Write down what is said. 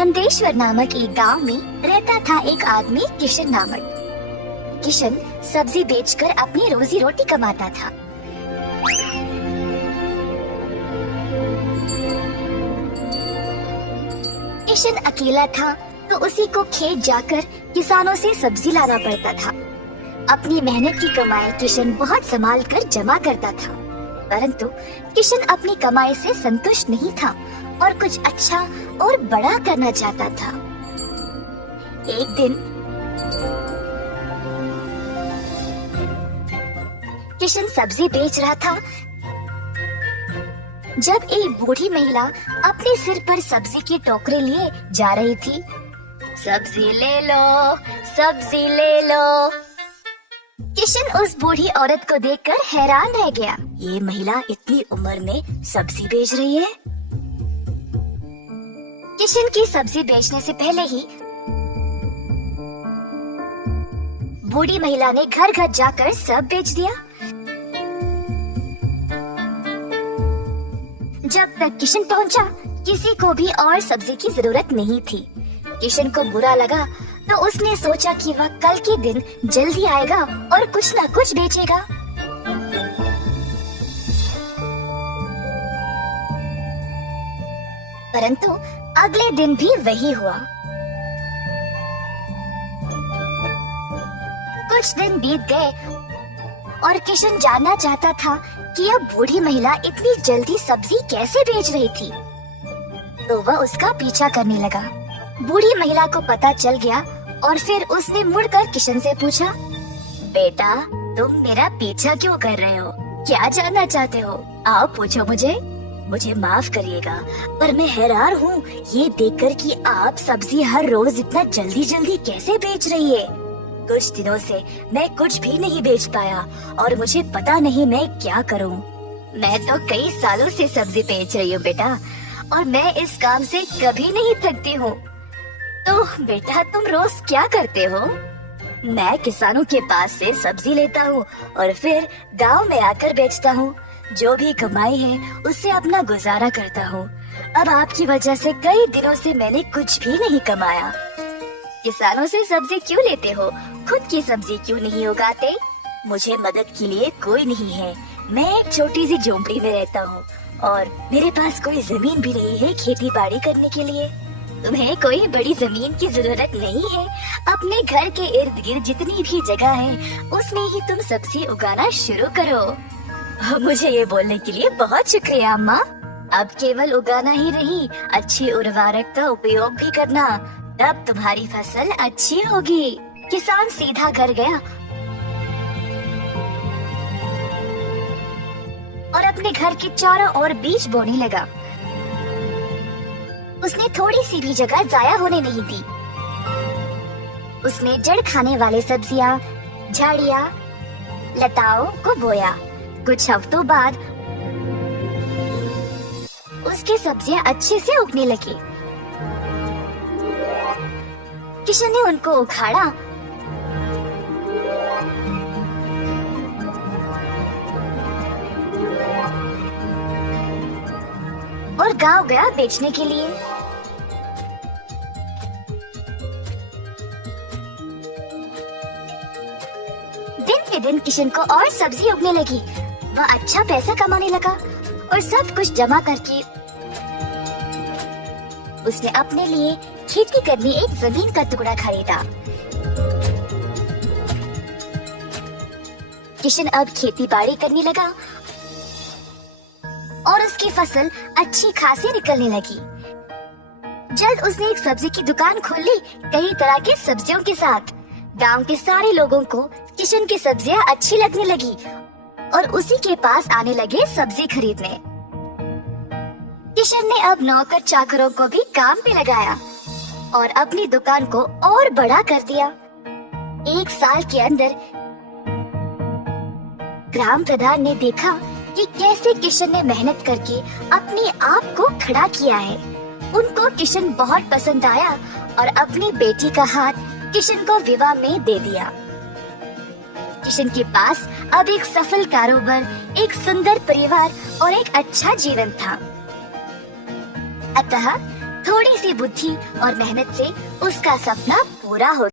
नंदेश्वर नामक एक गांव में रहता था एक आदमी किशन नामक। किशन सब्जी बेचकर अपनी रोजी रोटी कमाता था। किशन अकेला था तो उसी को खेत जाकर किसानों से सब्जी लाना पड़ता था। अपनी मेहनत की कमाई किशन बहुत संभाल कर जमा करता था, परंतु किशन अपनी कमाई से संतुष्ट नहीं था और कुछ अच्छा और बड़ा करना चाहता था। एक दिन किशन सब्जी बेच रहा था जब एक बूढ़ी महिला अपने सिर पर सब्जी की टोकरी लिए जा रही थी। सब्जी ले लो, सब्जी ले लो। किशन उस बूढ़ी औरत को देखकर हैरान रह गया। ये महिला इतनी उम्र में सब्जी बेच रही है। किशन की सब्जी बेचने से पहले ही बूढ़ी महिला ने घर घर जाकर सब बेच दिया। जब तक किशन पहुंचा, किसी को भी और सब्जी की जरूरत नहीं थी। किशन को बुरा लगा तो उसने सोचा कि वह कल के दिन जल्दी आएगा और कुछ न कुछ बेचेगा। परंतु अगले दिन भी वही हुआ। कुछ दिन बीत गए और किशन जानना चाहता था कि यह बूढ़ी महिला इतनी जल्दी सब्जी कैसे बेच रही थी, तो वह उसका पीछा करने लगा। बूढ़ी महिला को पता चल गया और फिर उसने मुड़कर किशन से पूछा, बेटा तुम मेरा पीछा क्यों कर रहे हो? क्या जानना चाहते हो? आओ पूछो मुझे माफ करिएगा, पर मैं हैरान हूँ ये देखकर कि आप सब्जी हर रोज इतना जल्दी जल्दी कैसे बेच रही है। कुछ दिनों से मैं कुछ भी नहीं बेच पाया और मुझे पता नहीं मैं क्या करूँ। मैं तो कई सालों से सब्जी बेच रही हूँ बेटा, और मैं इस काम से कभी नहीं थकती हूँ। तो बेटा तुम रोज क्या करते हो? मैं किसानों के पास से सब्जी लेता हूँ और फिर गांव में आकर बेचता हूँ। जो भी कमाई है उससे अपना गुजारा करता हूँ। अब आपकी वजह से कई दिनों से मैंने कुछ भी नहीं कमाया। किसानों से सब्जी क्यों लेते हो? खुद की सब्जी क्यों नहीं उगाते? मुझे मदद के लिए कोई नहीं है। मैं एक छोटी सी झोंपड़ी में रहता हूँ और मेरे पास कोई जमीन भी नहीं है खेती बाड़ी करने के लिए। तुम्हें कोई बड़ी जमीन की जरूरत नहीं है। अपने घर के इर्द गिर्द जितनी भी जगह है उसमें ही तुम सब्जी उगाना शुरू करो। मुझे ये बोलने के लिए बहुत शुक्रिया अम्मा। अब केवल उगाना ही नहीं, अच्छी उर्वरक का उपयोग भी करना, तब तुम्हारी फसल अच्छी होगी। किसान सीधा घर गया और अपने घर के चारों ओर बीज बोने लगा। उसने थोड़ी सी भी जगह जाया होने नहीं दी। उसने जड़ खाने वाले सब्जियां, झाड़ियां, लताओं को बोया। कुछ हफ्तों बाद उसकी सब्जियां अच्छे से उगने लगी। किशन ने उनको उखाड़ा और गांव गया बेचने के लिए। दिन पे दिन किशन को और सब्जी उगने लगी। वह अच्छा पैसा कमाने लगा और सब कुछ जमा करके उसने अपने लिए खेती करने एक जमीन का टुकड़ा खरीदा। किशन अब खेती बाड़ी करने लगा और उसकी फसल अच्छी खासी निकलने लगी। जल्द उसने एक सब्जी की दुकान खोल ली, कई तरह के सब्जियों के साथ। गांव के सारे लोगों को किशन की सब्जियां अच्छी लगने लगी और उसी के पास आने लगे सब्जी खरीदने। किशन ने अब नौकर चाकरों को भी काम पे लगाया और अपनी दुकान को और बड़ा कर दिया। एक साल के अंदर ग्राम प्रधान ने देखा कि कैसे किशन ने मेहनत करके अपने आप को खड़ा किया है। उनको किशन बहुत पसंद आया और अपनी बेटी का हाथ किशन को विवाह में दे दिया। किशन के पास अब एक सफल कारोबार, एक सुंदर परिवार और एक अच्छा जीवन था। अतः थोड़ी सी बुद्धि और मेहनत से उसका सपना पूरा हो